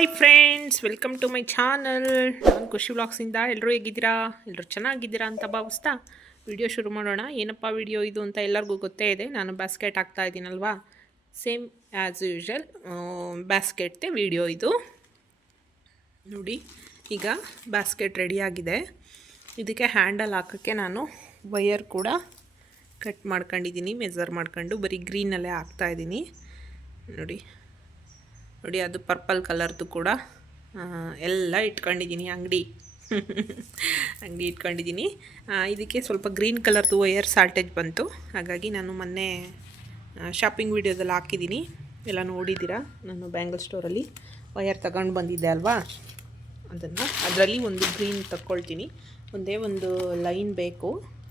Hi friends welcome to my channel ನಾನು ಖುಷಿ ವ್ಲಾಗ್ಸಿಂದ ಎಲ್ಲರೂ ಹೇಗಿದ್ದೀರಾ? ಎಲ್ಲರೂ ಚೆನ್ನಾಗಿದ್ದೀರಾ ಅಂತ ಭಾವಿಸ್ತಾ ವಿಡಿಯೋ ಶುರು ಮಾಡೋಣ. ಏನಪ್ಪ ವಿಡಿಯೋ ಇದು ಅಂತ ಎಲ್ಲರಿಗೂ ಗೊತ್ತೇ ಇದೆ. ನಾನು ಬ್ಯಾಸ್ಕೆಟ್ ಹಾಕ್ತಾ ಇದ್ದೀನಲ್ವಾ? ಸೇಮ್ ಆ್ಯಸ್ ಯೂಶಲ್ ಬ್ಯಾಸ್ಕೆಟ್ದೆ ವಿಡಿಯೋ ಇದು. ನೋಡಿ, ಈಗ ಬ್ಯಾಸ್ಕೆಟ್ ರೆಡಿಯಾಗಿದೆ ಇದಕ್ಕೆ ಹ್ಯಾಂಡಲ್ ಹಾಕೋಕ್ಕೆ ನಾನು ವಯರ್ ಕೂಡ ಕಟ್ ಮಾಡ್ಕೊಂಡಿದ್ದೀನಿ ಮೆಜರ್ ಮಾಡ್ಕೊಂಡು, ಬರೀ ಗ್ರೀನಲ್ಲೇ ಹಾಕ್ತಾಯಿದ್ದೀನಿ ನೋಡಿ ನೋಡಿ, ಅದು ಪರ್ಪಲ್ ಕಲರ್ದು ಕೂಡ ಎಲ್ಲ ಇಟ್ಕೊಂಡಿದ್ದೀನಿ ಅಂಗಡಿ. ಅಂಗಡಿ ಇಟ್ಕೊಂಡಿದ್ದೀನಿ. ಇದಕ್ಕೆ ಸ್ವಲ್ಪ ಗ್ರೀನ್ ಕಲರ್ದು ವೈಯರ್ ಸಾಲ್ಟೇಜ್ ಬಂತು. ಹಾಗಾಗಿ ನಾನು ಮೊನ್ನೆ ಶಾಪಿಂಗ್ ವೀಡಿಯೋದಲ್ಲಿ ಹಾಕಿದ್ದೀನಿ. ಎಲ್ಲ ನೋಡಿದ್ದೀರಾ? ನಾನು ಬ್ಯಾಂಗಲ್ ಸ್ಟೋರಲ್ಲಿ ವಯರ್ ತಗೊಂಡು ಬಂದಿದ್ದೆ ಅಲ್ವಾ? ಅದನ್ನು. ಅದರಲ್ಲಿ ಒಂದು ಗ್ರೀನ್ ತಗೊಳ್ತೀನಿ ಒಂದೇ ಒಂದು ಲೈನ್ ಬೇಕು.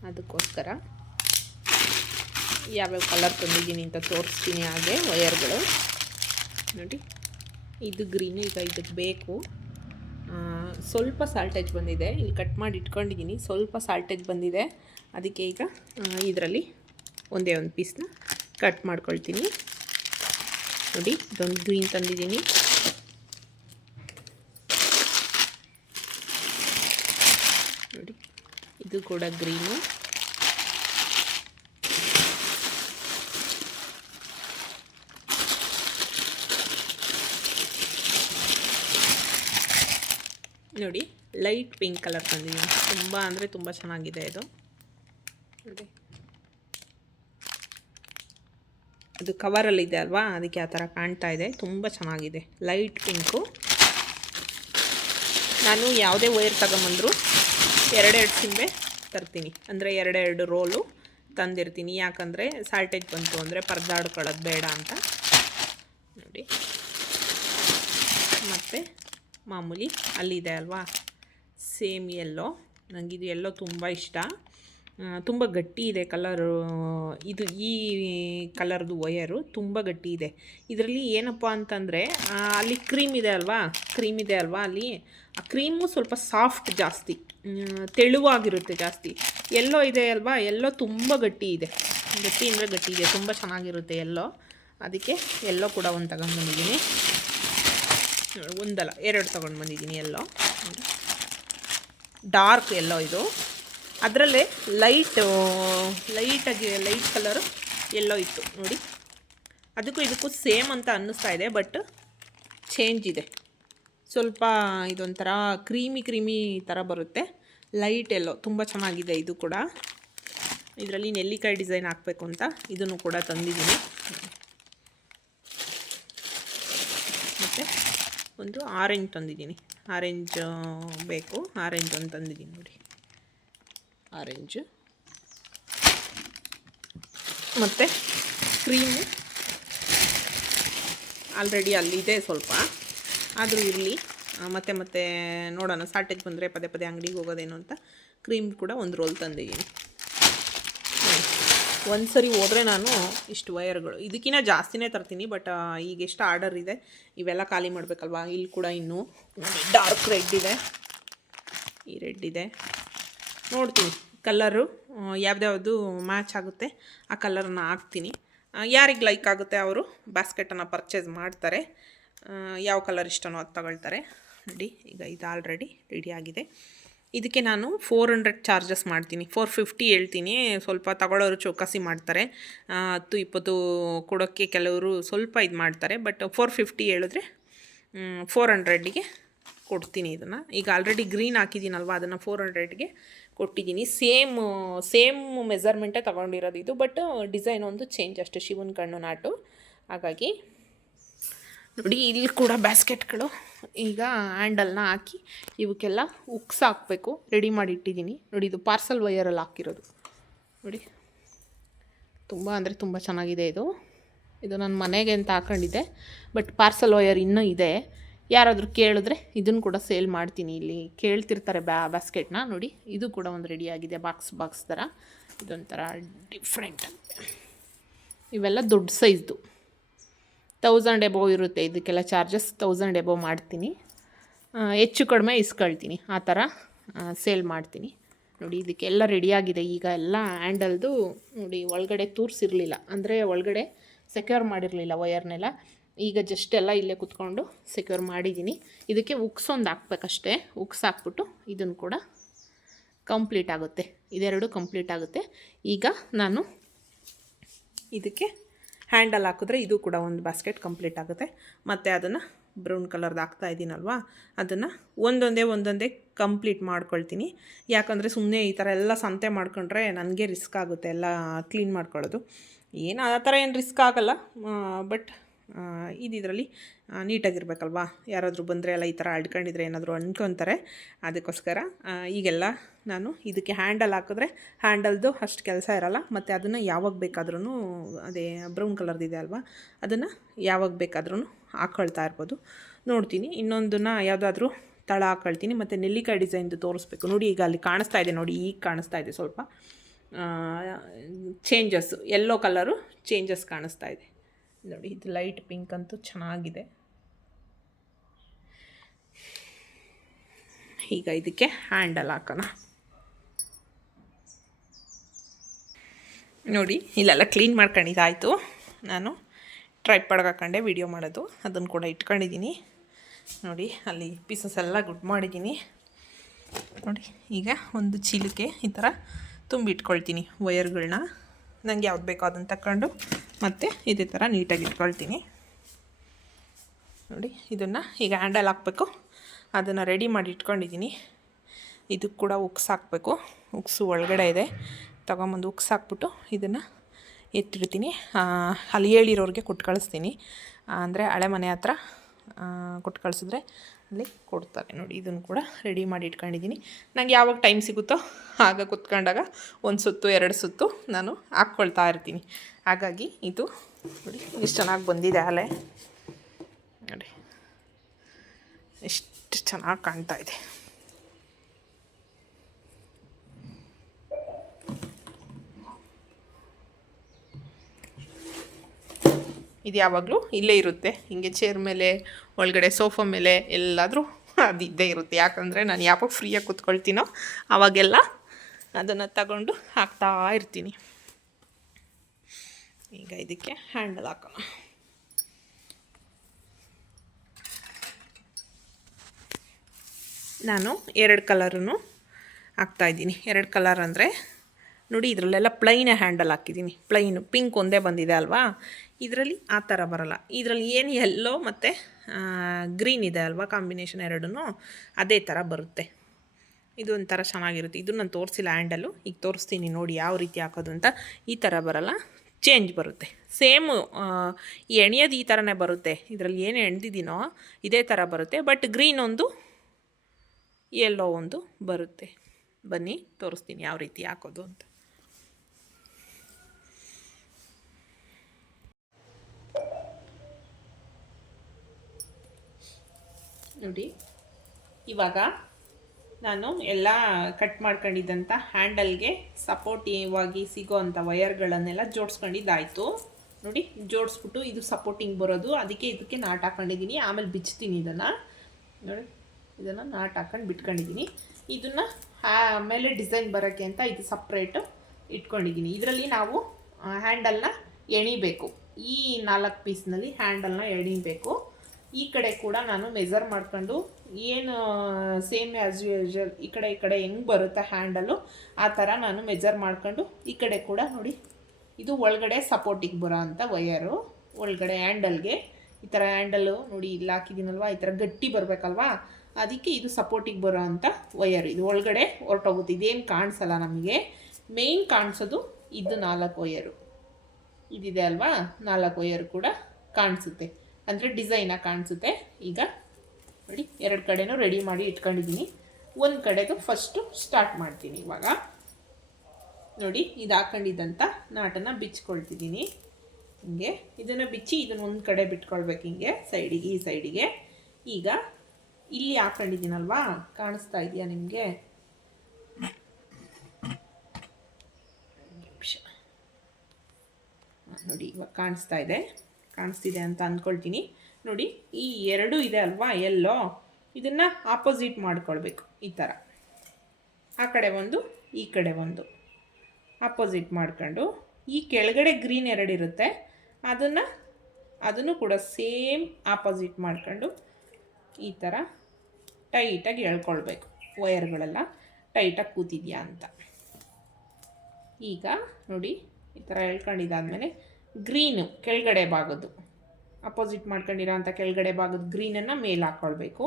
ಅದಕ್ಕೋಸ್ಕರ ಯಾವ್ಯಾವ ಕಲರ್ ತಂದಿದ್ದೀನಿ ಅಂತ ತೋರಿಸ್ತೀನಿ ಹಾಗೆ ವಯರ್ಗಳು. ನೋಡಿ. ಇದು ಗ್ರೀನು ಈಗ ಇದಕ್ಕೆ ಬೇಕು. ಸ್ವಲ್ಪ ಸಾಲ್ಟೇಜ್ ಬಂದಿದೆ. ಇಲ್ಲಿ ಕಟ್ ಮಾಡಿ ಇಟ್ಕೊಂಡಿದ್ದೀನಿ ಸ್ವಲ್ಪ ಸಾಲ್ಟೇಜ್ ಬಂದಿದೆ. ಅದಕ್ಕೆ ಈಗ ಇದರಲ್ಲಿ ಒಂದೇ ಒಂದು ಪೀಸ್ನ ಕಟ್ ಮಾಡ್ಕೊಳ್ತೀನಿ. ನೋಡಿ, ಇದೊಂದು ಗ್ರೀನ್ ತಂದಿದ್ದೀನಿ. ನೋಡಿ, ಇದು ಕೂಡ ಗ್ರೀನು ನೋಡಿ ಲೈಟ್ ಪಿಂಕ್ ಕಲರ್ ತಂದಿದ್ದೀನಿ ತುಂಬ ಅಂದರೆ ತುಂಬ ಚೆನ್ನಾಗಿದೆ ಇದು. ನೋಡಿ. ಅದು ಕವರಲ್ಲಿದೆ ಅಲ್ವಾ? ಅದಕ್ಕೆ ಆ ಥರ ಕಾಣ್ತಾ ಇದೆ. ತುಂಬ ಚೆನ್ನಾಗಿದೆ. ಲೈಟ್ ಪಿಂಕು ನಾನು ಯಾವುದೇ ವೈರ್ ತಗೊಂಬಂದರೂ ಎರಡೆರಡು ಸಿಂಬೆ ತರ್ತೀನಿ. ಅಂದರೆ ಎರಡೆರಡು ರೋಲು ತಂದಿರ್ತೀನಿ. ಯಾಕಂದರೆ ಸಾಲ್ಟೇಜ್ ಬಂತು ಅಂದರೆ ಪರ್ದಾಡ್ಕೊಳ್ಳೋದು ಬೇಡ ಅಂತ. ನೋಡಿ. ಮತ್ತು ಮಾಮೂಲಿ ಅಲ್ಲಿದೆ ಅಲ್ವಾ? ಸೇಮ್ ಎಲ್ಲೋ ನನಗಿದು ಎಲ್ಲೋ ತುಂಬ ಇಷ್ಟ. ತುಂಬ ಗಟ್ಟಿ ಇದೆ ಕಲರು ಇದು ಈ ಕಲರ್ದು ವಯರು ತುಂಬ ಗಟ್ಟಿ ಇದೆ. ಇದರಲ್ಲಿ ಏನಪ್ಪ ಅಂತಂದರೆ ಅಲ್ಲಿ ಕ್ರೀಮ್ ಇದೆ ಅಲ್ವಾ? ಕ್ರೀಮ್ ಇದೆ ಅಲ್ವಾ ಅಲ್ಲಿ? ಆ ಕ್ರೀಮು ಸ್ವಲ್ಪ ಸಾಫ್ಟ್ ಜಾಸ್ತಿ ತೆಳುವಾಗಿರುತ್ತೆ ಜಾಸ್ತಿ. ಎಲ್ಲೋ ಇದೆ ಅಲ್ವಾ? ಎಲ್ಲೋ ತುಂಬ ಗಟ್ಟಿ ಇದೆ. ಗಟ್ಟಿ ಅಂದರೆ ಗಟ್ಟಿ ಇದೆ, ತುಂಬ ಚೆನ್ನಾಗಿರುತ್ತೆ ಎಲ್ಲೋ ಅದಕ್ಕೆ ಎಲ್ಲೋ ಕೂಡ ಒಂದು ತಗೊಂಡ್ಬಂದಿದ್ದೀನಿ ಒಂದಲ್ಲ, ಎರಡು ತೊಗೊಂಡು ಬಂದಿದ್ದೀನಿ ಎಲ್ಲೋ. ಡಾರ್ಕ್ ಎಲ್ಲೋ ಇದು. ಅದರಲ್ಲೇ ಲೈಟ್ ಲೈಟಾಗಿ ಲೈಟ್ ಕಲರು ಎಲ್ಲೋ ಇತ್ತು, ನೋಡಿ. ಅದಕ್ಕೂ ಇದಕ್ಕೂ ಸೇಮ್ ಅಂತ ಅನ್ನಿಸ್ತಾ ಇದೆ ಬಟ್ ಚೇಂಜ್ ಇದೆ. ಸ್ವಲ್ಪ ಇದೊಂಥರ ಕ್ರೀಮಿ ಕ್ರೀಮಿ ಥರ ಬರುತ್ತೆ. ಲೈಟ್ ಎಲ್ಲೋ, ತುಂಬ ಚೆನ್ನಾಗಿದೆ ಇದು ಕೂಡ. ಇದರಲ್ಲಿ ನೆಲ್ಲಿಕಾಯಿ ಡಿಸೈನ್ ಹಾಕಬೇಕು ಅಂತ ಇದನ್ನು ಕೂಡ ತಂದಿದ್ದೀನಿ ಮತ್ತು ಒಂದು ಆರೆಂಜ್ ತಂದಿದ್ದೀನಿ. ಆರೆಂಜ್ ಬೇಕು. ಆರೆಂಜ್ ಒಂದು ತಂದಿದ್ದೀನಿ ನೋಡಿ. ಆರೆಂಜ್. ಮತ್ತು ಕ್ರೀಮು. ಆಲ್ರೆಡಿ ಅಲ್ಲಿದೆ ಸ್ವಲ್ಪ. ಆದರೂ ಇರಲಿ. ಮತ್ತೆ ಮತ್ತೆ ನೋಡೋಣ. ಸಾಲ್ಟೇಜ್ ಬಂದರೆ ಪದೇ ಪದೇ ಅಂಗಡಿಗೆ ಹೋಗೋದೇನು ಅಂತ. ಕ್ರೀಮ್ ಕೂಡ ಒಂದು ರೋಲ್ ತಂದಿದ್ದೀನಿ. ಒಂದು ಸರಿ ಹೋದರೆ ನಾನು ಇಷ್ಟು ವಯರ್ಗಳು ಇದಕ್ಕಿಂತ ಜಾಸ್ತಿನೇ ತರ್ತೀನಿ ಬಟ್ ಈಗ ಎಷ್ಟು ಆರ್ಡರ್ ಇದೆ, ಇವೆಲ್ಲ ಖಾಲಿ ಮಾಡಬೇಕಲ್ವಾ? ಇಲ್ಲಿ ಕೂಡ ಇನ್ನೂ ಡಾರ್ಕ್ ರೆಡ್ ಇದೆ. ಈ ರೆಡ್ ಇದೆ. ನೋಡ್ತೀನಿ ಕಲ್ಲರು ಯಾವ್ದ್ಯಾವುದು ಮ್ಯಾಚ್ ಆಗುತ್ತೆ, ಆ ಕಲರನ್ನ ಹಾಕ್ತೀನಿ. ಯಾರಿಗೆ ಲೈಕ್ ಆಗುತ್ತೆ ಅವರು ಬಾಸ್ಕೆಟನ್ನು ಪರ್ಚೇಸ್ ಮಾಡ್ತಾರೆ. ಯಾವ ಕಲರ್ ಇಷ್ಟನೋ ಅದು ತಗೊಳ್ತಾರೆ. ನೋಡಿ, ಈಗ ಇದು ಆಲ್ರೆಡಿ ರೆಡಿಯಾಗಿದೆ ಇದಕ್ಕೆ ನಾನು ಫೋರ್ ಹಂಡ್ರೆಡ್ ಚಾರ್ಜಸ್ ಮಾಡ್ತೀನಿ. ಫೋರ್ ಫಿಫ್ಟಿ ಹೇಳ್ತೀನಿ. ಸ್ವಲ್ಪ ತಗೊಳ್ಳೋರು ಚೌಕಾಸಿ ಮಾಡ್ತಾರೆ. ಹತ್ತು, ಇಪ್ಪತ್ತು ಕೊಡೋಕ್ಕೆ ಕೆಲವರು ಸ್ವಲ್ಪ ಇದು ಮಾಡ್ತಾರೆ. ಬಟ್ ಫೋರ್ ಫಿಫ್ಟಿ ಹೇಳಿದ್ರೆ ಫೋರ್ ಹಂಡ್ರೆಡ್ಗೆ ಕೊಡ್ತೀನಿ ಇದನ್ನು. ಈಗ ಆಲ್ರೆಡಿ ಗ್ರೀನ್ ಹಾಕಿದ್ದೀನಲ್ವ ಅದನ್ನು ಫೋರ್ ಹಂಡ್ರೆಡ್ಗೆ ಕೊಟ್ಟಿದ್ದೀನಿ. ಸೇಮ್ ಸೇಮ್ ಮೆಸರ್ಮೆಂಟೇ ತೊಗೊಂಡಿರೋದು ಇದು. ಬಟ್ ಡಿಸೈನ್ ಒಂದು ಚೇಂಜ್ ಅಷ್ಟೇ. ಶಿವನ ಕಣ್ಣು ನಾಟು. ಹಾಗಾಗಿ ನೋಡಿ, ಇಲ್ಲಿ ಕೂಡ ಬ್ಯಾಸ್ಕೆಟ್ಗಳು ಈಗ ಹ್ಯಾಂಡಲ್ನ ಹಾಕಿ ಇವಕ್ಕೆಲ್ಲ ಉಕ್ಸ್ ಹಾಕಬೇಕು. ರೆಡಿ ಮಾಡಿ ಇಟ್ಟಿದ್ದೀನಿ ನೋಡಿ, ಇದು ಪಾರ್ಸಲ್ ವೈಯರಲ್ಲಿ ಹಾಕಿರೋದು. ನೋಡಿ, ತುಂಬ ಅಂದರೆ ತುಂಬ ಚೆನ್ನಾಗಿದೆ ಇದು. ಇದು ನನ್ನ ಮನೆಗೆ ಅಂತ ಹಾಕೊಂಡಿದ್ದೆ ಬಟ್ ಪಾರ್ಸಲ್ ವಯರ್ ಇನ್ನೂ ಇದೆ. ಯಾರಾದರೂ ಕೇಳಿದ್ರೆ ಇದನ್ನು ಕೂಡ ಸೇಲ್ ಮಾಡ್ತೀನಿ. ಇಲ್ಲಿ ಕೇಳ್ತಿರ್ತಾರೆ ಬ್ಯಾ ಬ್ಯಾಸ್ಕೆಟ್ನ ನೋಡಿ, ಇದು ಕೂಡ ಒಂದು ರೆಡಿಯಾಗಿದೆ ಬಾಕ್ಸ್ ಬಾಕ್ಸ್ ಥರ ಇದೊಂಥರ ಡಿಫ್ರೆಂಟ್ ಇವೆಲ್ಲ ದೊಡ್ಡ ಸೈಜ್ದು ತೌಸಂಡ್ ಎಬೋ ಇರುತ್ತೆ ಇದಕ್ಕೆಲ್ಲ ಚಾರ್ಜಸ್ ತೌಸಂಡ್ ಎಬೋ ಮಾಡ್ತೀನಿ. ಹೆಚ್ಚು ಕಡಿಮೆ ಇಸ್ಕೊಳ್ತೀನಿ. ಆ ಥರ ಸೇಲ್ ಮಾಡ್ತೀನಿ. ನೋಡಿ, ಇದಕ್ಕೆಲ್ಲ ರೆಡಿಯಾಗಿದೆ ಈಗ ಎಲ್ಲ ಹ್ಯಾಂಡಲ್ದು ನೋಡಿ, ಒಳಗಡೆ ತೂರಿಸಿರಲಿಲ್ಲ. ಅಂದರೆ ಒಳಗಡೆ ಸೆಕ್ಯೂರ್ ಮಾಡಿರಲಿಲ್ಲ ವಯರ್ನೆಲ್ಲ ಈಗ ಜಸ್ಟ್ ಎಲ್ಲ ಇಲ್ಲೇ ಕುತ್ಕೊಂಡು ಸೆಕ್ಯೂರ್ ಮಾಡಿದ್ದೀನಿ. ಇದಕ್ಕೆ ಉಕ್ಸ್ ಒಂದು ಹಾಕ್ಬೇಕಷ್ಟೇ. ಉಕ್ಸ್ ಹಾಕ್ಬಿಟ್ಟು ಇದನ್ನು ಕೂಡ ಕಂಪ್ಲೀಟ್ ಆಗುತ್ತೆ. ಇದೆರಡು ಕಂಪ್ಲೀಟ್ ಆಗುತ್ತೆ. ಈಗ ನಾನು ಇದಕ್ಕೆ ಹ್ಯಾಂಡಲ್ ಹಾಕಿದ್ರೆ ಇದು ಕೂಡ ಒಂದು ಬಾಸ್ಕೆಟ್ ಕಂಪ್ಲೀಟ್ ಆಗುತ್ತೆ. ಮತ್ತು ಅದನ್ನು ಬ್ರೌನ್ ಕಲರ್ದು ಹಾಕ್ತಾ ಇದ್ದೀನಲ್ವಾ ಅದನ್ನು ಒಂದೊಂದೇ ಒಂದೊಂದೇ ಕಂಪ್ಲೀಟ್ ಮಾಡ್ಕೊಳ್ತೀನಿ. ಯಾಕಂದರೆ ಸುಮ್ಮನೆ ಈ ಥರ ಎಲ್ಲ ಸಂತೆ ಮಾಡ್ಕೊಂಡ್ರೆ ನನಗೆ ರಿಸ್ಕ್ ಆಗುತ್ತೆ ಎಲ್ಲ ಕ್ಲೀನ್ ಮಾಡ್ಕೊಳ್ಳೋದು. ಏನು ಆ ಥರ ಏನು ರಿಸ್ಕ್ ಆಗಲ್ಲ ಬಟ್ ಇದಿದ್ರಲ್ಲಿ ನೀಟಾಗಿರ್ಬೇಕಲ್ವಾ? ಯಾರಾದರೂ ಬಂದರೆ ಎಲ್ಲ ಈ ಥರ ಅಡ್ಕೊಂಡಿದ್ರೆ ಏನಾದರೂ ಅಂದ್ಕೊತಾರೆ ಅದಕ್ಕೋಸ್ಕರ ಈಗೆಲ್ಲ ನಾನು ಇದಕ್ಕೆ ಹ್ಯಾಂಡಲ್ ಹಾಕಿದ್ರೆ ಹ್ಯಾಂಡಲ್ದು ಅಷ್ಟು ಕೆಲಸ ಇರಲ್ಲ. ಮತ್ತು ಅದನ್ನು ಯಾವಾಗ ಬೇಕಾದ್ರೂ ಅದೇ ಬ್ರೌನ್ ಕಲರ್ದಿದೆ ಅಲ್ವಾ? ಅದನ್ನು ಯಾವಾಗ ಬೇಕಾದ್ರೂ ಹಾಕ್ಕೊಳ್ತಾ ಇರ್ಬೋದು. ನೋಡ್ತೀನಿ. ಇನ್ನೊಂದನ್ನ ಯಾವುದಾದ್ರೂ ತಳ ಹಾಕ್ಕೊಳ್ತೀನಿ ಮತ್ತು ನೆಲ್ಲಿಕಾಯಿ ಡಿಸೈನ್ದು ತೋರಿಸ್ಬೇಕು. ನೋಡಿ, ಈಗ ಅಲ್ಲಿ ಕಾಣಿಸ್ತಾ ಇದೆ ನೋಡಿ, ಈಗ ಕಾಣಿಸ್ತಾ ಇದೆ ಸ್ವಲ್ಪ. ಚೇಂಜಸ್ಸು ಎಲ್ಲೋ ಕಲರು ಚೇಂಜಸ್ ಕಾಣಿಸ್ತಾ ಇದೆ. ನೋಡಿ, ಇದು ಲೈಟ್ ಪಿಂಕ್ ಅಂತೂ ಚೆನ್ನಾಗಿದೆ. ಈಗ ಇದಕ್ಕೆ ಹ್ಯಾಂಡಲ್ ಹಾಕೋಣ. ನೋಡಿ, ಇಲ್ಲೆಲ್ಲ ಕ್ಲೀನ್ ಮಾಡ್ಕೊಂಡಿದ್ದಾಯಿತು ನಾನು ಟ್ರೈ ಹಾಕೊಂಡೆ ವಿಡಿಯೋ ಮಾಡೋದು. ಅದನ್ನು ಕೂಡ ಇಟ್ಕೊಂಡಿದ್ದೀನಿ. ನೋಡಿ, ಅಲ್ಲಿ ಪೀಸಸ್ ಎಲ್ಲ ಗುಡ್ ಮಾಡಿದ್ದೀನಿ. ನೋಡಿ, ಈಗ ಒಂದು ಚೀಲಕ್ಕೆ ಈ ಥರ ತುಂಬಿಟ್ಕೊಳ್ತೀನಿ ವಯರ್ಗಳನ್ನ ನನಗೆ ಯಾವ್ದು ಬೇಕೋ ಅದನ್ನು ತಗೊಂಡು ಮತ್ತು ಇದೇ ಥರ ನೀಟಾಗಿ ಇಟ್ಕೊಳ್ತೀನಿ. ನೋಡಿ, ಇದನ್ನು ಈಗ ಹ್ಯಾಂಡಲ್ ಹಾಕಬೇಕು. ಅದನ್ನು ರೆಡಿ ಮಾಡಿ ಇಟ್ಕೊಂಡಿದ್ದೀನಿ. ಇದಕ್ಕೆ ಕೂಡ ಉಕ್ಸ್ ಹಾಕಬೇಕು. ಉಕ್ಸು ಒಳಗಡೆ ಇದೆ. ತೊಗೊಂಬಂದು ಉಕ್ಸ್ ಹಾಕ್ಬಿಟ್ಟು ಇದನ್ನು ಎತ್ತಿಡ್ತೀನಿ. ಅಲ್ಲಿ ಹೇಳಿರೋರಿಗೆ ಕೊಟ್ಟು ಕಳಿಸ್ತೀನಿ. ಅಂದರೆ ಹಳೆ ಮನೆ ಹತ್ರ ಕೊಟ್ಟು ಕಳಿಸಿದ್ರೆ ಅಲ್ಲಿ ಕೊಡ್ತಾರೆ. ನೋಡಿ, ಇದನ್ನು ಕೂಡ ರೆಡಿ ಮಾಡಿ ಇಟ್ಕೊಂಡಿದ್ದೀನಿ. ನನಗೆ ಯಾವಾಗ ಟೈಮ್ ಸಿಗುತ್ತೋ ಆಗ ಕುತ್ಕೊಂಡಾಗ ಒಂದು ಸುತ್ತು, ಎರಡು ಸುತ್ತು ನಾನು ಹಾಕ್ಕೊಳ್ತಾ ಇರ್ತೀನಿ. ಹಾಗಾಗಿ ಇದು ನೋಡಿ, ಇಷ್ಟು ಚೆನ್ನಾಗಿ ಬಂದಿದೆ ಅಲೆ. ನೋಡಿ, ಇಷ್ಟು ಚೆನ್ನಾಗಿ ಕಾಣ್ತಾ ಇದೆ. ಇದು ಯಾವಾಗಲೂ ಇಲ್ಲೇ ಇರುತ್ತೆ. ಹಿಂಗೆ ಚೇರ್ ಮೇಲೆ, ಒಳಗಡೆ ಸೋಫಾ ಮೇಲೆ ಎಲ್ಲಾದರೂ ಅದು ಇದ್ದೇ ಇರುತ್ತೆ. ಯಾಕಂದರೆ ನಾನು ಯಾವಾಗ ಫ್ರೀಯಾಗಿ ಕೂತ್ಕೊಳ್ತೀನೋ ಆವಾಗೆಲ್ಲ ಅದನ್ನು ತಗೊಂಡು ಹಾಕ್ತಾ ಇರ್ತೀನಿ. ಈಗ ಇದಕ್ಕೆ ಹ್ಯಾಂಡಲ್ ಹಾಕೋಣ. ನಾನು ಎರಡು ಕಲರೂ ಹಾಕ್ತಾಯಿದ್ದೀನಿ ಎರಡು ಕಲರ್ ಅಂದರೆ ನೋಡಿ ಇದರಲ್ಲೆಲ್ಲ ಪ್ಲೈನೇ ಹ್ಯಾಂಡಲ್ ಹಾಕಿದ್ದೀನಿ. ಪ್ಲೈನು ಪಿಂಕ್ ಒಂದೇ ಬಂದಿದೆ ಅಲ್ವಾ? ಇದರಲ್ಲಿ ಆ ಥರ ಬರಲ್ಲ. ಇದರಲ್ಲಿ ಏನು ಎಲ್ಲೋ ಮತ್ತು ಗ್ರೀನ್ ಇದೆ ಅಲ್ವಾ? ಕಾಂಬಿನೇಷನ್ ಎರಡೂ ಅದೇ ಥರ ಬರುತ್ತೆ. ಇದು ಒಂಥರ ಚೆನ್ನಾಗಿರುತ್ತೆ. ಇದು ನಾನು ತೋರಿಸಿಲ್ಲ ಹ್ಯಾಂಡಲ್ಲು ಈಗ ತೋರಿಸ್ತೀನಿ ನೋಡಿ ಯಾವ ರೀತಿ ಹಾಕೋದು ಅಂತ. ಈ ಥರ ಬರಲ್ಲ. ಚೇಂಜ್ ಬರುತ್ತೆ. ಸೇಮು ಎಣೆಯೋದು ಈ ಥರನೇ ಬರುತ್ತೆ. ಇದರಲ್ಲಿ ಏನು ಎಣ್ದಿದ್ದೀನೋ ಇದೇ ಥರ ಬರುತ್ತೆ. ಬಟ್ ಗ್ರೀನ್ ಒಂದು ಎಲ್ಲೋ ಒಂದು ಬರುತ್ತೆ. ಬನ್ನಿ, ತೋರಿಸ್ತೀನಿ ಯಾವ ರೀತಿ ಹಾಕೋದು ಅಂತ. ನೋಡಿ. ಇವಾಗ ನಾನು ಎಲ್ಲ ಕಟ್ ಮಾಡ್ಕೊಂಡಿದ್ದಂಥ ಹ್ಯಾಂಡಲ್ಗೆ ಸಪೋರ್ಟಿವಾಗಿ ಸಿಗೋ ಅಂಥ ವಯರ್ಗಳನ್ನೆಲ್ಲ ಜೋಡಿಸ್ಕೊಂಡಿದ್ದಾಯಿತು. ನೋಡಿ, ಜೋಡಿಸ್ಬಿಟ್ಟು ಇದು ಸಪೋರ್ಟಿಂಗ್ ಬರೋದು. ಅದಕ್ಕೆ ಇದಕ್ಕೆ ನಾಟ್ ಹಾಕೊಂಡಿದ್ದೀನಿ. ಆಮೇಲೆ ಬಿಚ್ತೀನಿ ಇದನ್ನು. ನೋಡಿ, ಇದನ್ನು ನಾಟ್ ಹಾಕೊಂಡು ಬಿಟ್ಕೊಂಡಿದ್ದೀನಿ. ಇದನ್ನು ಆಮೇಲೆ ಡಿಸೈನ್ ಬರೋಕ್ಕೆ ಅಂತ ಇದು ಸಪ್ರೇಟು ಇಟ್ಕೊಂಡಿದ್ದೀನಿ. ಇದರಲ್ಲಿ ನಾವು ಹ್ಯಾಂಡಲ್ನ ಎಣಿಬೇಕು. ಈ ನಾಲ್ಕು ಪೀಸ್ನಲ್ಲಿ ಹ್ಯಾಂಡಲ್ನ ಎಣಿಬೇಕು. ಈ ಕಡೆ ಕೂಡ ನಾನು ಮೆಜರ್ ಮಾಡ್ಕೊಂಡು ಏನು ಸೇಮ್ ಆ್ಯಸ್ ಯೂಶಲ್ ಈ ಕಡೆ ಈ ಕಡೆ ಹೆಂಗೆ ಬರುತ್ತೆ ಹ್ಯಾಂಡಲು ಆ ಥರ ನಾನು ಮೆಜರ್ ಮಾಡ್ಕೊಂಡು ಈ ಕಡೆ ಕೂಡ ನೋಡಿ. ಇದು ಒಳಗಡೆ ಸಪೋರ್ಟಿಗೆ ಬರೋ ಅಂಥ ವಯರು ಒಳಗಡೆ ಹ್ಯಾಂಡಲ್ಗೆ ಈ ಥರ ಹ್ಯಾಂಡಲ್ಲು ನೋಡಿ ಇಲ್ಲಿ ಹಾಕಿದ್ದೀನಲ್ವಾ? ಈ ಥರ ಗಟ್ಟಿ ಬರಬೇಕಲ್ವಾ? ಅದಕ್ಕೆ ಇದು ಸಪೋರ್ಟಿಗೆ ಬರೋ ಅಂಥ ವಯರ್ ಇದು ಒಳಗಡೆ ಹೊರಟೋಗುತ್ತೆ. ಇದೇನು ಕಾಣಿಸಲ್ಲ ನಮಗೆ. ಮೇಯ್ನ್ ಕಾಣಿಸೋದು ಇದು ನಾಲ್ಕು ವಯರು ಇದಿದೆ ಅಲ್ವಾ? ನಾಲ್ಕು ವಯರ್ ಕೂಡ ಕಾಣಿಸುತ್ತೆ. ಅಂದರೆ ಡಿಸೈನಾಗಿ ಕಾಣಿಸುತ್ತೆ. ಈಗ ನೋಡಿ, ಎರಡು ಕಡೆನೂ ರೆಡಿ ಮಾಡಿ ಇಟ್ಕೊಂಡಿದ್ದೀನಿ. ಒಂದು ಕಡೆದು ಫಸ್ಟು ಸ್ಟಾರ್ಟ್ ಮಾಡ್ತೀನಿ ಇವಾಗ. ನೋಡಿ, ಇದು ಹಾಕೊಂಡಿದ್ದಂಥ ನಾಟನ ಬಿಚ್ಕೊಳ್ತಿದ್ದೀನಿ. ಹಿಂಗೆ, ಇದನ್ನು ಬಿಚ್ಚಿ ಇದನ್ನು ಒಂದು ಕಡೆ ಬಿಟ್ಕೊಳ್ಬೇಕು ಹಿಂಗೆ ಸೈಡಿಗೆ ಈ ಸೈಡಿಗೆ ಈಗ ಇಲ್ಲಿ ಹಾಕೊಂಡಿದ್ದೀನಲ್ವಾ? ಕಾಣಿಸ್ತಾ ಇದೆಯಾ ನಿಮಗೆ? ನೋಡಿ, ಇವಾಗ ಕಾಣಿಸ್ತಾ ಇದೆ. ಕಾಣಿಸ್ತಿದೆ ಅಂತ ಅಂದ್ಕೊಳ್ತೀನಿ ನೋಡಿ, ಈ ಎರಡು ಇದೆ ಅಲ್ವಾ? ಎಲ್ಲೋ. ಇದನ್ನು ಆಪೋಸಿಟ್ ಮಾಡ್ಕೊಳ್ಬೇಕು, ಈ ಥರ ಆ ಕಡೆ ಒಂದು, ಈ ಕಡೆ ಒಂದು. ಆಪೋಸಿಟ್ ಮಾಡ್ಕೊಂಡು, ಈ ಕೆಳಗಡೆ ಗ್ರೀನ್ ಎರಡು ಇರುತ್ತೆ. ಅದನ್ನು ಅದನ್ನು ಕೂಡ ಸೇಮ್ ಆಪೋಸಿಟ್ ಮಾಡ್ಕೊಂಡು, ಈ ಥರ ಟೈಟಾಗಿ ಎಳ್ಕೊಳ್ಬೇಕು ವಯರ್ಗಳೆಲ್ಲ ಟೈಟಾಗಿ ಕೂತಿದೆಯಾ ಅಂತ. ಈಗ, ನೋಡಿ, ಈ ಥರ ಎಳ್ಕೊಂಡಿದ್ದಾದಮೇಲೆ ಗ್ರೀನು ಕೆಳಗಡೆ ಭಾಗದ್ದು. ಅಪೋಸಿಟ್ ಮಾಡ್ಕೊಂಡಿರೋ ಅಂಥ ಕೆಳಗಡೆ ಭಾಗದ ಗ್ರೀನನ್ನು ಮೇಲೆ ಹಾಕ್ಕೊಳ್ಬೇಕು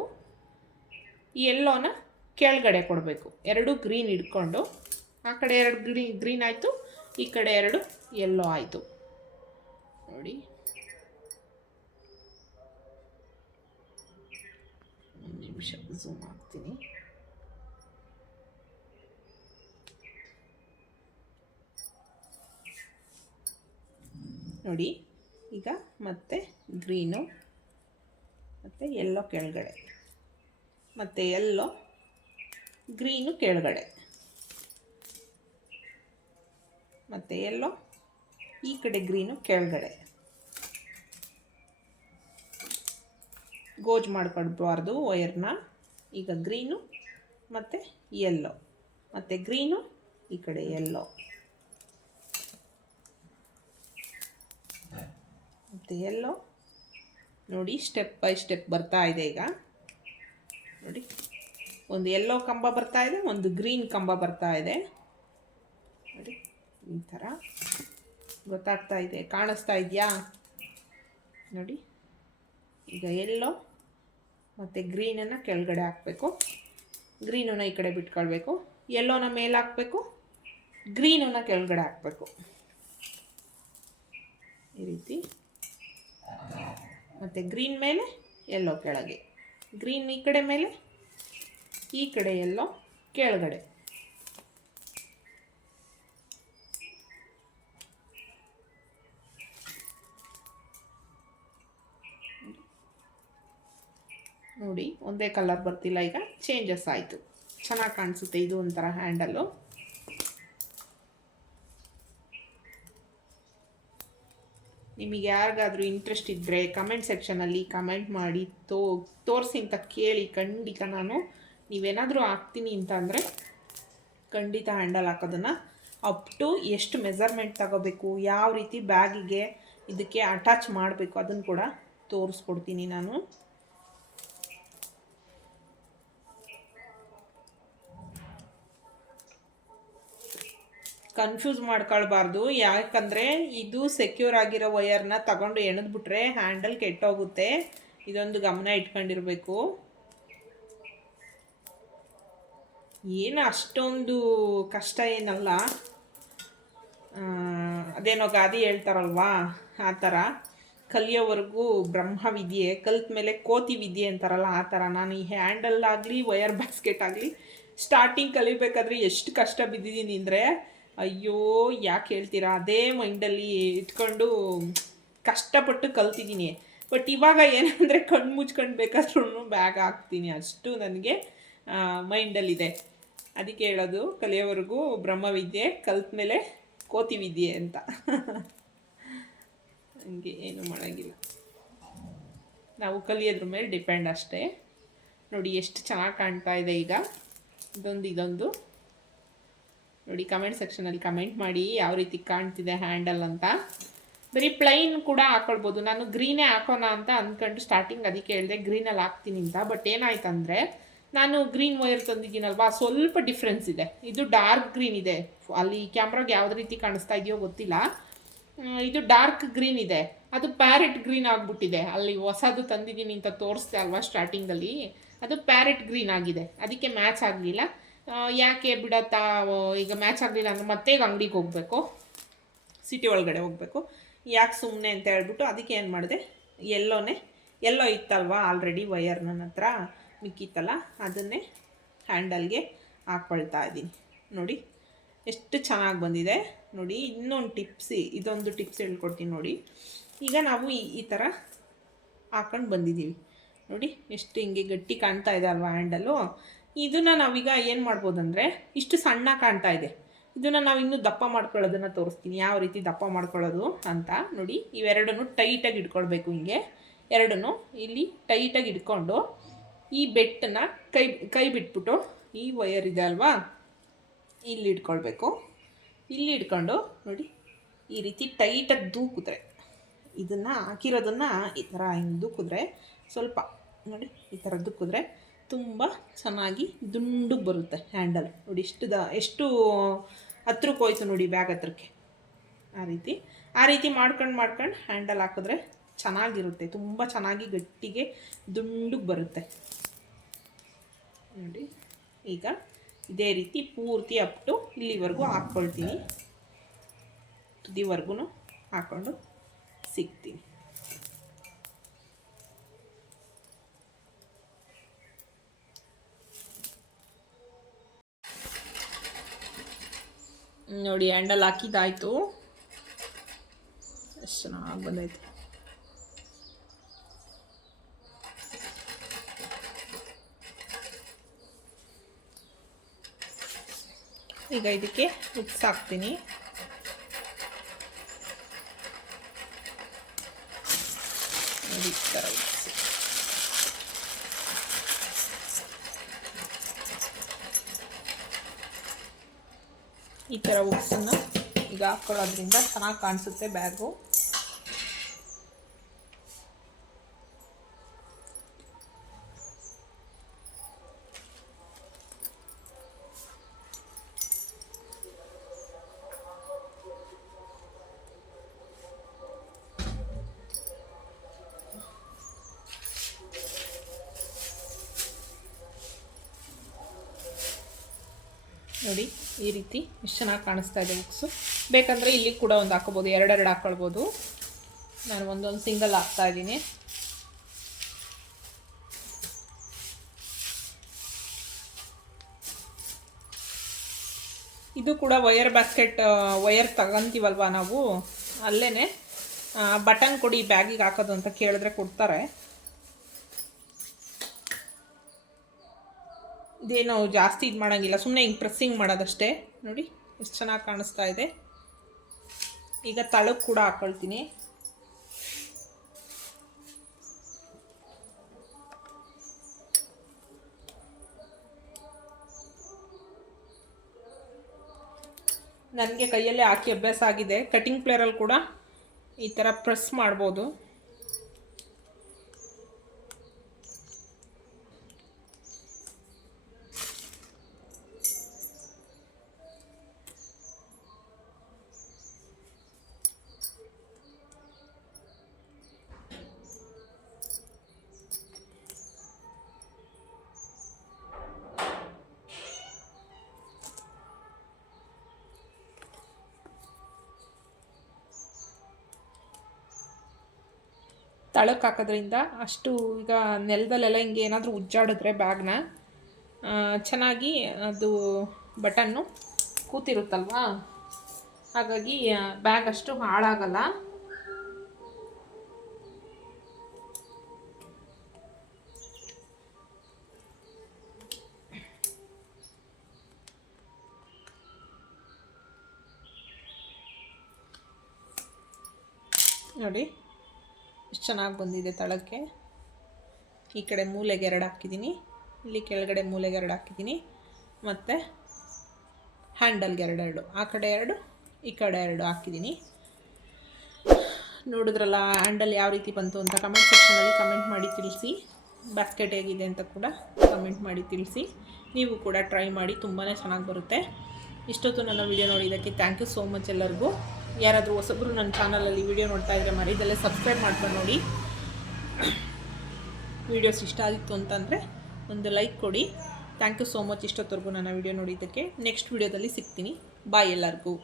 ಎಲ್ಲೋನ ಕೆಳಗಡೆ ಕೊಡಬೇಕು. ಎರಡು ಗ್ರೀನ್ ಇಟ್ಕೊಂಡು, ಆ ಕಡೆ ಎರಡು ಗ್ರೀನ್ ಗ್ರೀನ್ ಆಯಿತು, ಈ ಕಡೆ ಎರಡು ಎಲ್ಲೋ ಆಯಿತು. ನೋಡಿ. ಒಂದು ನಿಮಿಷ ಝೂಮ್ ಮಾಡ್ತೀನಿ ನೋಡಿ, ಈಗ ಮತ್ತೆ ಗ್ರೀನು, ಮತ್ತು ಎಲ್ಲೋ ಕೆಳಗಡೆ, ಮತ್ತು ಎಲ್ಲೋ ಗ್ರೀನು ಕೆಳಗಡೆ, ಮತ್ತು ಎಲ್ಲೋ ಈ ಕಡೆ ಗ್ರೀನು ಕೆಳಗಡೆ. ಗೋಜ್ ಮಾಡ್ಕೊಳ್ಬಾರ್ದು ವೈರ್ನ. ಈಗ ಗ್ರೀನು, ಮತ್ತು ಎಲ್ಲೋ ಮತ್ತು ಗ್ರೀನು, ಈ ಕಡೆ ಎಲ್ಲೋ ಮತ್ತು ಎಲ್ಲೋ ನೋಡಿ ಸ್ಟೆಪ್ ಬೈ ಸ್ಟೆಪ್ ಬರ್ತಾ ಇದೆ ಈಗ. ನೋಡಿ, ಒಂದು ಎಲ್ಲೋ ಕಂಬ ಬರ್ತಾ ಇದೆ, ಒಂದು ಗ್ರೀನ್ ಕಂಬ ಬರ್ತಾ ಇದೆ. ನೋಡಿ, ಈ ಥರ ಗೊತ್ತಾಗ್ತಾ ಇದೆ, ಕಾಣಿಸ್ತಾ ಇದೆಯಾ? ನೋಡಿ, ಈಗ ಎಲ್ಲೋ ಮತ್ತು ಗ್ರೀನನ್ನು ಕೆಳಗಡೆ ಹಾಕಬೇಕು. ಗ್ರೀನನ್ನು ಈ ಕಡೆ ಬಿಟ್ಕೊಳ್ಬೇಕು. ಎಲ್ಲೋನ ಮೇಲೆ ಹಾಕಬೇಕು. ಗ್ರೀನನ್ನು ಕೆಳಗಡೆ ಹಾಕಬೇಕು. ಈ ರೀತಿ. ಮತ್ತು ಗ್ರೀನ್ ಮೇಲೆ ಎಲ್ಲೋ ಕೆಳಗೆ. ಗ್ರೀನ್ ಈ ಕಡೆ ಮೇಲೆ, ಈ ಕಡೆ ಎಲ್ಲೋ ಕೆಳಗಡೆ. ನೋಡಿ, ಒಂದೇ ಕಲರ್ ಬರ್ತಿಲ್ಲ, ಈಗ ಚೇಂಜಸ್ ಆಯಿತು. ಚೆನ್ನಾಗಿ ಕಾಣಿಸುತ್ತೆ, ಇದು ಒಂಥರ ಹ್ಯಾಂಡಲ್ಲು ನಿಮಗೆ ಯಾರಿಗಾದರೂ ಇಂಟ್ರೆಸ್ಟ್ ಇದ್ದರೆ ಕಮೆಂಟ್ ಸೆಕ್ಷನಲ್ಲಿ ಕಮೆಂಟ್ ಮಾಡಿ ತೋ, ತೋರಿಸಿ ಅಂತ ಕೇಳಿ ಖಂಡಿತ ನಾನು ನೀವೇನಾದರೂ ಹಾಕ್ತೀನಿ ಅಂತ ಅಂದರೆ ಖಂಡಿತ ಹ್ಯಾಂಡಲ್ ಹಾಕೋದನ್ನು ಅಪ್ ಟು ಎಷ್ಟು ಮೆಸರ್ಮೆಂಟ್ ತಗೋಬೇಕು, ಯಾವ ರೀತಿ ಬ್ಯಾಗಿಗೆ ಇದಕ್ಕೆ ಅಟ್ಯಾಚ್ ಮಾಡಬೇಕು ಅದನ್ನು ಕೂಡ ತೋರಿಸ್ಕೊಡ್ತೀನಿ ನಾನು. ಕನ್ಫ್ಯೂಸ್ ಮಾಡ್ಕೊಳ್ಬಾರ್ದು. ಯಾಕಂದರೆ ಇದು ಸೆಕ್ಯೂರ್ ಆಗಿರೋ ವಯರ್ನ ತಗೊಂಡು ಎಣದ್ಬಿಟ್ರೆ ಹ್ಯಾಂಡಲ್ ಕೆಟ್ಟೋಗುತ್ತೆ. ಇದೊಂದು ಗಮನ ಇಟ್ಕೊಂಡಿರಬೇಕು. ಏನು ಅಷ್ಟೊಂದು ಕಷ್ಟ ಏನಲ್ಲ. ಅದೇನೋ ಗಾದಿ ಹೇಳ್ತಾರಲ್ವಾ? ಆ ಥರ. ಕಲಿಯೋವರೆಗೂ ಬ್ರಹ್ಮ ವಿದ್ಯೆ ಕಲ್ತ ಮೇಲೆ ಕೋತಿ ವಿದ್ಯೆ ಅಂತಾರಲ್ಲ ಆ ಥರ. ನಾನು ಈ ಹ್ಯಾಂಡಲ್ ಆಗಲಿ ವಯರ್ ಬಾಸ್ಕೆಟ್ ಆಗಲಿ ಸ್ಟಾರ್ಟಿಂಗ್ ಕಲಿಬೇಕಾದ್ರೆ ಎಷ್ಟು ಕಷ್ಟ ಬಿದ್ದಿದ್ದೀನಿ ಅಂದರೆ ಅಯ್ಯೋ, ಯಾಕೆ ಹೇಳ್ತೀರಾ? ಅದೇ ಮೈಂಡಲ್ಲಿ ಇಟ್ಕೊಂಡು ಕಷ್ಟಪಟ್ಟು ಕಲ್ತಿದ್ದೀನಿ. ಬಟ್ ಇವಾಗ ಏನಂದರೆ ಕಣ್ಣು ಮುಚ್ಕೊಂಡು ಬೇಕಾದ್ರೂ ಬ್ಯಾಗ್ ಹಾಕ್ತೀನಿ. ಅಷ್ಟು ನನಗೆ ಮೈಂಡಲ್ಲಿದೆ ಅದಕ್ಕೆ ಹೇಳೋದು, ಕಲಿಯೋವರೆಗೂ ಬ್ರಹ್ಮವಿದ್ಯೆ ಕಲ್ತ ಮೇಲೆ ಕೋತಿ ವಿದ್ಯೆ ಅಂತ. ಹಂಗೆ ಏನು ಮಾಡೋಂಗಿಲ್ಲ. ನಾವು ಕಲಿಯೋದ್ರ ಮೇಲೆ ಡಿಪೆಂಡ್ ಅಷ್ಟೇ. ನೋಡಿ, ಎಷ್ಟು ಚೆನ್ನಾಗಿ ಕಾಣ್ತಾ ಇದೆ ಈಗ. ಇದೊಂದು ಇದೊಂದು. ನೋಡಿ ಕಮೆಂಟ್ ಸೆಕ್ಷನಲ್ಲಿ ಕಮೆಂಟ್ ಮಾಡಿ ಯಾವ ರೀತಿ ಕಾಣ್ತಿದೆ ಹ್ಯಾಂಡಲ್ ಅಂತ. ಬರೀ ಪ್ಲೈನ್ ಕೂಡ ಹಾಕೊಳ್ಬೋದು. ನಾನು ಗ್ರೀನೇ ಹಾಕೋಣ ಅಂತ ಅಂದ್ಕೊಂಡು ಸ್ಟಾರ್ಟಿಂಗ್ ಅದಕ್ಕೆ ಹೇಳಿದೆ ಗ್ರೀನಲ್ಲಿ ಹಾಕ್ತೀನಿ ಅಂತ. ಬಟ್ ಏನಾಯ್ತಂದರೆ, ನಾನು ಗ್ರೀನ್ ವೈರ್ ತಂದಿದ್ದೀನಲ್ವಾ? ಸ್ವಲ್ಪ ಡಿಫ್ರೆನ್ಸ್ ಇದೆ. ಇದು ಡಾರ್ಕ್ ಗ್ರೀನ್ ಇದೆ. ಅಲ್ಲಿ ಕ್ಯಾಮ್ರಾಗೆ ಯಾವ್ದು ರೀತಿ ಕಾಣಿಸ್ತಾ ಇದೆಯೋ ಗೊತ್ತಿಲ್ಲ. ಇದು ಡಾರ್ಕ್ ಗ್ರೀನ್ ಇದೆ. ಅದು ಪ್ಯಾರೆಟ್ ಗ್ರೀನ್ ಆಗಿಬಿಟ್ಟಿದೆ. ಅಲ್ಲಿ ಹೊಸದು ತಂದಿದ್ದೀನಿ ಅಂತ ತೋರಿಸ್ದೆ ಅಲ್ವಾ ಸ್ಟಾರ್ಟಿಂಗಲ್ಲಿ ಅದು ಪ್ಯಾರೆಟ್ ಗ್ರೀನ್ ಆಗಿದೆ. ಅದಕ್ಕೆ ಮ್ಯಾಚ್ ಆಗಲಿಲ್ಲ. ಯಾಕೆ ಬಿಡತ್ತಾ? ಈಗ ಮ್ಯಾಚ್ ಆಗಲಿಲ್ಲ ಅಂದ್ರೆ ಮತ್ತೆ ಈಗ ಅಂಗಡಿಗೆ ಹೋಗಬೇಕು. ಸಿಟಿ ಒಳಗಡೆ ಹೋಗಬೇಕು. ಯಾಕೆ ಸುಮ್ಮನೆ ಅಂತ ಹೇಳ್ಬಿಟ್ಟು ಅದಕ್ಕೆ ಏನು ಮಾಡಿದೆ? ಎಲ್ಲೋನೇ ಎಲ್ಲೋ ಇತ್ತಲ್ವಾ ಆಲ್ರೆಡಿ ವಯರ್ ನನ್ನ ಹತ್ರ? ಮಿಕ್ಕಿತ್ತಲ್ಲ? ಅದನ್ನೇ ಹ್ಯಾಂಡಲ್ಗೆ ಹಾಕ್ಕೊಳ್ತಾ ಇದ್ದೀನಿ. ನೋಡಿ, ಎಷ್ಟು ಚೆನ್ನಾಗಿ ಬಂದಿದೆ. ನೋಡಿ, ಇನ್ನೊಂದು ಟಿಪ್ಸಿ ಇದೊಂದು ಟಿಪ್ಸ್ ಹೇಳ್ಕೊಡ್ತೀನಿ ನೋಡಿ. ಈಗ ನಾವು ಈ ಈ ಥರ ಹಾಕೊಂಡು ಬಂದಿದ್ದೀವಿ. ನೋಡಿ, ಎಷ್ಟು ಹಿಂಗೆ ಗಟ್ಟಿ ಕಾಣ್ತಾ ಇದೆ ಅಲ್ವಾ ಹ್ಯಾಂಡಲು ಇದನ್ನು ನಾವೀಗ ಏನು ಮಾಡ್ಬೋದಂದರೆ ಇಷ್ಟು ಸಣ್ಣ ಕಾಣ್ತಾ ಇದೆ. ಇದನ್ನು ನಾವು ಇನ್ನೂ ದಪ್ಪ ಮಾಡ್ಕೊಳ್ಳೋದನ್ನು ತೋರಿಸ್ತೀನಿ. ಯಾವ ರೀತಿ ದಪ್ಪ ಮಾಡ್ಕೊಳ್ಳೋದು ಅಂತ ನೋಡಿ. ಇವೆರಡನ್ನು ಟೈಟಾಗಿ ಇಟ್ಕೊಳ್ಬೇಕು ಹಿಂಗೆ. ಎರಡನ್ನು ಇಲ್ಲಿ ಟೈಟಾಗಿ ಇಟ್ಕೊಂಡು ಈ ಬೆಟ್ಟನ್ನು ಕೈ ಕೈ ಬಿಟ್ಬಿಟ್ಟು ಈ ವಯರ್ ಇದೆ ಅಲ್ವಾ? ಇಲ್ಲಿ ಇಟ್ಕೊಳ್ಬೇಕು. ಇಲ್ಲಿ ಇಟ್ಕೊಂಡು ನೋಡಿ ಈ ರೀತಿ ಟೈಟಾಗಿ ದೂಕಿದ್ರೆ ಇದನ್ನು ಹಾಕಿರೋದನ್ನು ಈ ಥರ ಹಿಂಗೆ ದೂಕಿದ್ರೆ ಸ್ವಲ್ಪ ನೋಡಿ ಈ ಥರ ದುಕ್ಕಿದ್ರೆ ತುಂಬ ಚೆನ್ನಾಗಿ ದುಂಡು ಬರುತ್ತೆ ಹ್ಯಾಂಡಲ್. ನೋಡಿ ಎಷ್ಟು ದ ಎಷ್ಟು ಹತ್ರಕ್ಕೆ ಹೋಯ್ತು ನೋಡಿ ಬ್ಯಾಗ್ ಹತ್ರಕ್ಕೆ. ಆ ರೀತಿ. ಆ ರೀತಿ ಮಾಡ್ಕೊಂಡು ಮಾಡ್ಕೊಂಡು ಹ್ಯಾಂಡಲ್ ಹಾಕಿದ್ರೆ ಚೆನ್ನಾಗಿರುತ್ತೆ. ತುಂಬ ಚೆನ್ನಾಗಿ ಗಟ್ಟಿಗೆ ದುಂಡುಗೆ ಬರುತ್ತೆ. ನೋಡಿ, ಈಗ ಇದೇ ರೀತಿ ಪೂರ್ತಿ ಅಪ್ಟು ಇಲ್ಲಿವರೆಗೂ ಹಾಕ್ಕೊಳ್ತೀನಿ. ತುದಿವರೆಗೂ ಹಾಕ್ಕೊಂಡು ಸಿಗ್ತೀನಿ. ನೋಡಿ ಹ್ಯಾಂಡಲ್ ಹಾಕಿದ್ದಾಯಿತು. ಎಷ್ಟು ಚೆನ್ನಾಗಿ ಬಂದೈತೆ. ಈಗ ಇದಕ್ಕೆ ಉಪ್ಸ್ ಹಾಕ್ತೀನಿ ನೋಡಿ ಈ ಥರ ಉಪ್ಸ್ ಈ ಥರ ಉಪ್ಸನ್ನು ಈಗ ಹಾಕ್ಕೊಳ್ಳೋದ್ರಿಂದ ಚೆನ್ನಾಗಿ ಕಾಣಿಸುತ್ತೆ ಬ್ಯಾಗು ನೋಡಿ ಈ ರೀತಿ ಎಷ್ಟು ಚೆನ್ನಾಗಿ ಕಾಣಿಸ್ತಾ ಇದೆ ಬುಕ್ಸು ಬೇಕಂದರೆ ಇಲ್ಲಿ ಕೂಡ ಒಂದು ಹಾಕೋಬೋದು ಎರಡೆರಡು ಹಾಕ್ಕೊಳ್ಬೋದು. ನಾನು ಒಂದೊಂದು ಸಿಂಗಲ್ ಹಾಕ್ತಾ ಇದ್ದೀನಿ. ಇದು ಕೂಡ ವಯರ್ ಬ್ಯಾಸ್ಕೆಟ್ ವಯರ್ ತಗೊಂತೀವಲ್ವ ನಾವು? ಅಲ್ಲೇ ಬಟನ್ ಕೊಡಿ ಬ್ಯಾಗಿಗೆ ಹಾಕೋದು ಅಂತ ಕೇಳಿದ್ರೆ ಕೊಡ್ತಾರೆ. ಇದೇನು ಜಾಸ್ತಿ ಇದು ಮಾಡೋಂಗಿಲ್ಲ ಸುಮ್ಮನೆ ಹಿಂಗೆ ಪ್ರೆಸ್ಸಿಂಗ್ ಮಾಡೋದಷ್ಟೇ. ನೋಡಿ. ಎಷ್ಟು ಚೆನ್ನಾಗಿ ಕಾಣಿಸ್ತಾ ಇದೆ. ಈಗ ತಳಕ್ಕೆ ಕೂಡ ಹಾಕೊಳ್ತೀನಿ. ನನಗೆ ಕೈಯಲ್ಲೇ ಹಾಕಿ ಅಭ್ಯಾಸ ಆಗಿದೆ. ಕಟಿಂಗ್ ಪ್ಲೇರಲ್ಲಿ ಕೂಡ ಈ ಥರ ಪ್ರೆಸ್ ಮಾಡ್ಬೋದು. ತಳಕ್ಕೆ ಹಾಕೋದ್ರಿಂದ ಅಷ್ಟು ಈಗ ನೆಲದಲ್ಲೆಲ್ಲ ಹಿಂಗೆ ಏನಾದರೂ ಉಜ್ಜಾಡಿದ್ರೆ ಬ್ಯಾಗ್ನ ಚೆನ್ನಾಗಿ ಅದು ಬಟನ್ನು ಕೂತಿರುತ್ತಲ್ವಾ? ಹಾಗಾಗಿ ಬ್ಯಾಗ್ ಅಷ್ಟು ಹಾಳಾಗಲ್ಲ. ಎಷ್ಟು ಚೆನ್ನಾಗಿ ಬಂದಿದೆ ತಳಕ್ಕೆ. ಈ ಕಡೆ ಮೂಲೆಗೆ ಎರಡು ಹಾಕಿದ್ದೀನಿ ಇಲ್ಲಿ ಕೆಳಗಡೆ ಮೂಲೆಗೆ ಎರಡು ಹಾಕಿದ್ದೀನಿ ಮತ್ತು ಹ್ಯಾಂಡಲ್ಗೆ ಎರಡೆರಡು ಆ ಕಡೆ ಎರಡು, ಈ ಕಡೆ ಎರಡು ಹಾಕಿದ್ದೀನಿ ನೋಡಿದ್ರಲ್ಲ, ಹ್ಯಾಂಡಲ್ ಯಾವ ರೀತಿ ಬಂತು ಅಂತ ಕಮೆಂಟ್ ಸೆಕ್ಷನಲ್ಲಿ ಕಮೆಂಟ್ ಮಾಡಿ ತಿಳಿಸಿ. ಬಾಸ್ಕೆಟ್ ಹೇಗಿದೆ ಅಂತ ಕೂಡ ಕಮೆಂಟ್ ಮಾಡಿ ತಿಳಿಸಿ. ನೀವು ಕೂಡ ಟ್ರೈ ಮಾಡಿ ತುಂಬಾ ಚೆನ್ನಾಗಿ ಬರುತ್ತೆ. ಇಷ್ಟೊತ್ತು ನನ್ನ ವಿಡಿಯೋ ನೋಡಿದ್ದಕ್ಕೆ ಥ್ಯಾಂಕ್ ಯು ಸೋ ಮಚ್ ಎಲ್ಲರಿಗೂ. ಯಾರಾದರೂ ಹೊಸಬ್ರು ನನ್ನ ಚಾನಲಲ್ಲಿ ವಿಡಿಯೋ ನೋಡ್ತಾ ಇದ್ದರೆ ಮರಿದಲ್ಲೇ ಸಬ್ಸ್ಕ್ರೈಬ್ ಮಾಡ್ಕೊಂಡು ನೋಡಿ. ವೀಡಿಯೋಸ್ ಇಷ್ಟ ಆಗಿತ್ತು ಅಂತಂದರೆ ಒಂದು ಲೈಕ್ ಕೊಡಿ. ಥ್ಯಾಂಕ್ ಯು ಸೋ ಮಚ್ ಇಷ್ಟೊತ್ತವರೆಗೂ ನನ್ನ ವಿಡಿಯೋ ನೋಡಿದ್ದಕ್ಕೆ. ನೆಕ್ಸ್ಟ್ ವಿಡಿಯೋದಲ್ಲಿ ಸಿಗ್ತೀನಿ. ಬಾಯ್ ಎಲ್ಲರಿಗೂ.